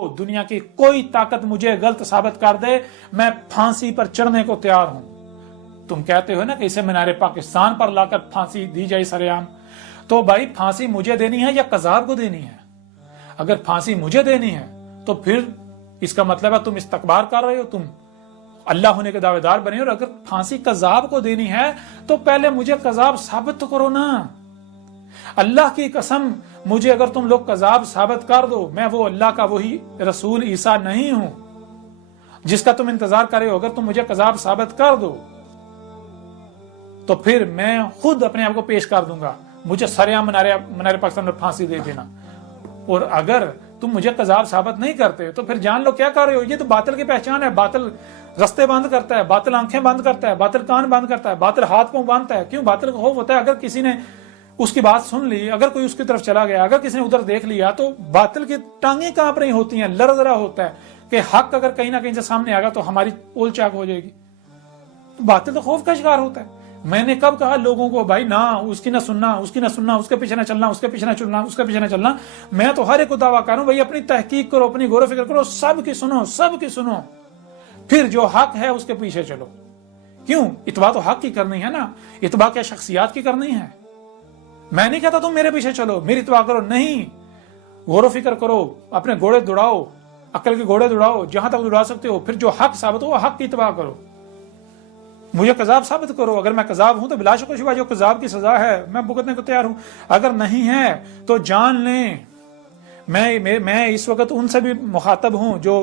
दुनिया की कोई ताकत मुझे गलत साबित कर दे, मैं फांसी पर चढ़ने को तैयार हूं। तुम कहते हो ना कि इसे मीनारे पाकिस्तान पर लाकर फांसी दी जाए सरेआम, तो भाई फांसी मुझे देनी है या कज़ाब को देनी है? अगर फांसी मुझे देनी है तो फिर इसका मतलब है तुम इस्तकबार कर रहे हो, तुम अल्लाह होने के दावेदार बने हो। और अगर फांसी कज़ाब को देनी है तो पहले मुझे कज़ाब साबित तो करो ना। अल्लाह की कसम, मुझे अगर तुम लोग कज़ाब साबित कर दो, मैं वो अल्लाह का वही रसूल ईसा नहीं हूं जिसका तुम इंतजार कर रहे हो। अगर तुम मुझे कज़ाब साबित कर दो तो फिर मैं खुद अपने आप को पेश कर दूंगा, मुझे सरेआम मीनारे पाकिस्तान में फांसी दे देना। और अगर तुम मुझे कज़ाब साबित नहीं करते तो फिर जान लो क्या कर रहे हो। ये तो बातिल की पहचान है। बातिल रस्ते बंद करता है, बातिल आंखें बंद करता है, बातिल कान बंद करता है, बातिल हाथ पांव बांधता है। क्यों? बातिल का खौफ होता है, अगर किसी ने उसकी बात सुन ली, अगर कोई उसकी तरफ चला गया, अगर किसी ने उधर देख लिया, तो बातिल की टांगें कांप रही होती हैं, लरज़रा होता है कि हक अगर कहीं ना कहीं से सामने आएगा तो हमारी पोल चाक हो जाएगी। तो बातिल तो खौफ का शिकार होता है। मैंने कब कहा लोगों को भाई ना उसकी ना सुनना, उसकी ना सुनना, उसके पीछे ना चलना, उसके पीछे ना चलना, उसके पीछे ना चलना। मैं तो हर एक को दावा कर रहा हूं भाई अपनी तहकीक करो, अपनी गौर फिक्र करो, सबकी सुनो, सबकी सुनो, फिर जो हक है उसके पीछे चलो। क्यों? इत्बा तो हक की करनी है ना, इत्बा क्या शख्सियात की करनी है। मैं नहीं कहता तुम मेरे पीछे चलो, मेरी इत्बा करो, नहीं, गौर फिक्र करो, अपने घोड़े दौड़ाओ, अक्ल के घोड़े दौड़ाओ, जहां तक दौड़ा सकते हो, फिर जो हक साबित हो हक की इत्बा करो। मुझे कज़ाब साबित करो। अगर मैं कज़ाब हूं तो बिला शक व शुबा जो कज़ाब की सजा है मैं भुगतने को तैयार हूं। अगर नहीं है तो जान लें मैं इस वक्त उनसे भी मुखातब हूं जो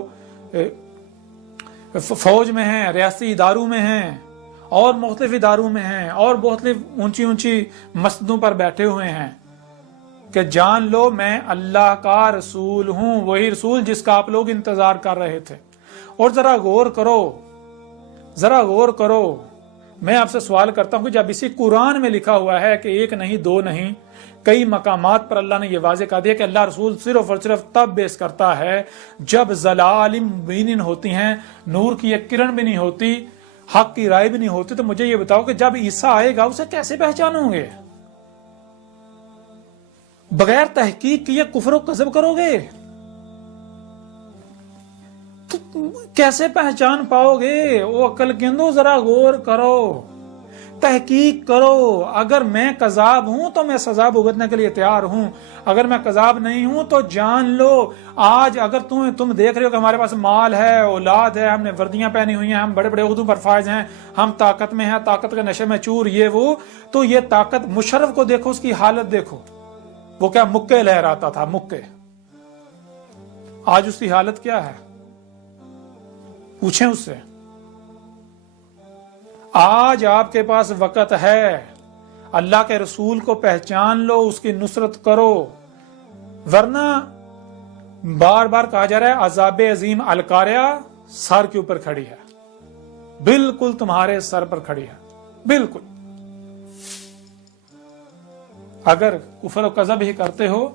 फौज में हैं, रियासती इदारों में हैं और मुख्तलिफ इदारों में हैं और मुख्तलिफ ऊंची ऊंची मस्जिदों पर बैठे हुए हैं कि जान लो मैं अल्लाह का रसूल हूं, वही रसूल जिसका आप लोग इंतजार कर रहे थे। और जरा गौर करो, जरा गौर करो, मैं आपसे सवाल करता हूं कि जब इसी कुरान में लिखा हुआ है कि एक नहीं दो नहीं कई मकामात पर अल्लाह ने यह वाज़ेह कर दिया कि अल्लाह रसूल सिर्फ और सिर्फ तब बेस करता है जब ज़लालिम बीनिन होती हैं, नूर की एक किरण भी नहीं होती, हक की राय भी नहीं होती। तो मुझे ये बताओ कि जब ईसा आएगा उसे कैसे पहचानोगे? बगैर तहकीक किए कुफ्र व कज़ब करोगे तो कैसे पहचान पाओगे? वो अक्ल केंदो, जरा गौर करो, तहकीक करो। अगर मैं कज़ाब हूं तो मैं सजा भुगतने के लिए तैयार हूं, अगर मैं कज़ाब नहीं हूं तो जान लो आज अगर तुम देख रहे हो कि हमारे पास माल है, औलाद है, हमने वर्दियां पहनी हुई हैं, हम बड़े बड़े उहदों पर फायज हैं, हम ताकत में हैं, ताकत के नशे में चूर, ये वो, तो ये ताकत मुशर्रफ को देखो, उसकी हालत देखो, वो क्या मुक्के लहराता था, मुक्के। आज उसकी हालत क्या है? पूछें उससे। आज आपके पास वक़्त है, अल्लाह के रसूल को पहचान लो, उसकी नुसरत करो, वरना बार बार कहा जा रहा है अज़ाब अजीम अलकारिया सर के ऊपर खड़ी है, बिल्कुल तुम्हारे सर पर खड़ी है, बिल्कुल। अगर कुफ्र व कज़ब ही करते हो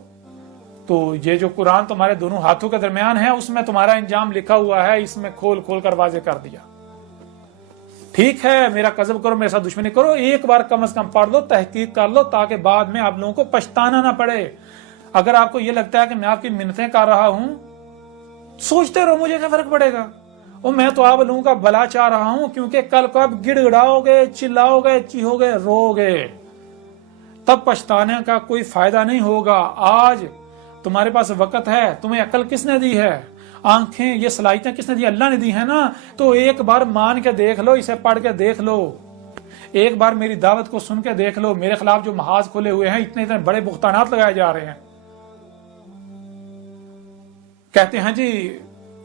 तो ये जो कुरान तुम्हारे दोनों हाथों के दरमियान है उसमें तुम्हारा इंजाम लिखा हुआ है, इसमें खोल खोल कर वाज़ेह कर दिया। ठीक है, मेरा कज़ब करो, मेरे साथ दुश्मनी करो, एक बार कम से कम पढ़ लो, तहकीक कर लो, ताकि बाद में आप लोगों को पछताना ना पड़े। अगर आपको यह लगता है कि मैं आपकी मिन्नतें कर रहा हूं, सोचते रहो, मुझे क्या फर्क पड़ेगा, और मैं तो आप लोगों का भला चाह रहा हूं, क्योंकि कल को आप गिड़गिड़ाओगे, चिल्लाओगे, चीहोगे, रोगे, तब पछताने का कोई फायदा नहीं होगा। आज तुम्हारे पास वक़्त है, तुम्हें अकल किसने दी है, आंखें, ये सलाहियतें किसने दी? अल्लाह ने दी है ना। तो एक बार मान के देख लो, इसे पढ़ के देख लो, एक बार मेरी दावत को सुन के देख लो। मेरे खिलाफ जो महाज खोले हुए हैं, इतने इतने बड़े बुख्तानात लगाए जा रहे हैं। कहते हैं जी,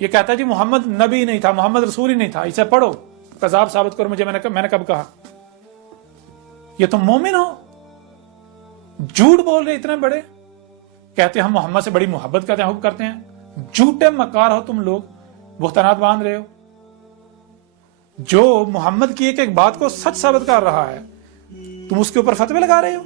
ये कहता है जी मोहम्मद नबी नहीं था, मोहम्मद रसूल ही नहीं था, इसे पढ़ो, कज़ाब साबित करो मुझे। मैंने कब कहा? ये तुम मोमिन हो, झूठ बोल रहे इतने बड़े, कहते हैं हम मोहम्मद से बड़ी मोहब्बत करते हैं, हुब करते हैं। झूठे मकार हो तुम लोग, बुख्तानात बांध रहे हो। जो मोहम्मद की एक एक बात को सच साबित कर रहा है तुम उसके ऊपर फतवे लगा रहे हो।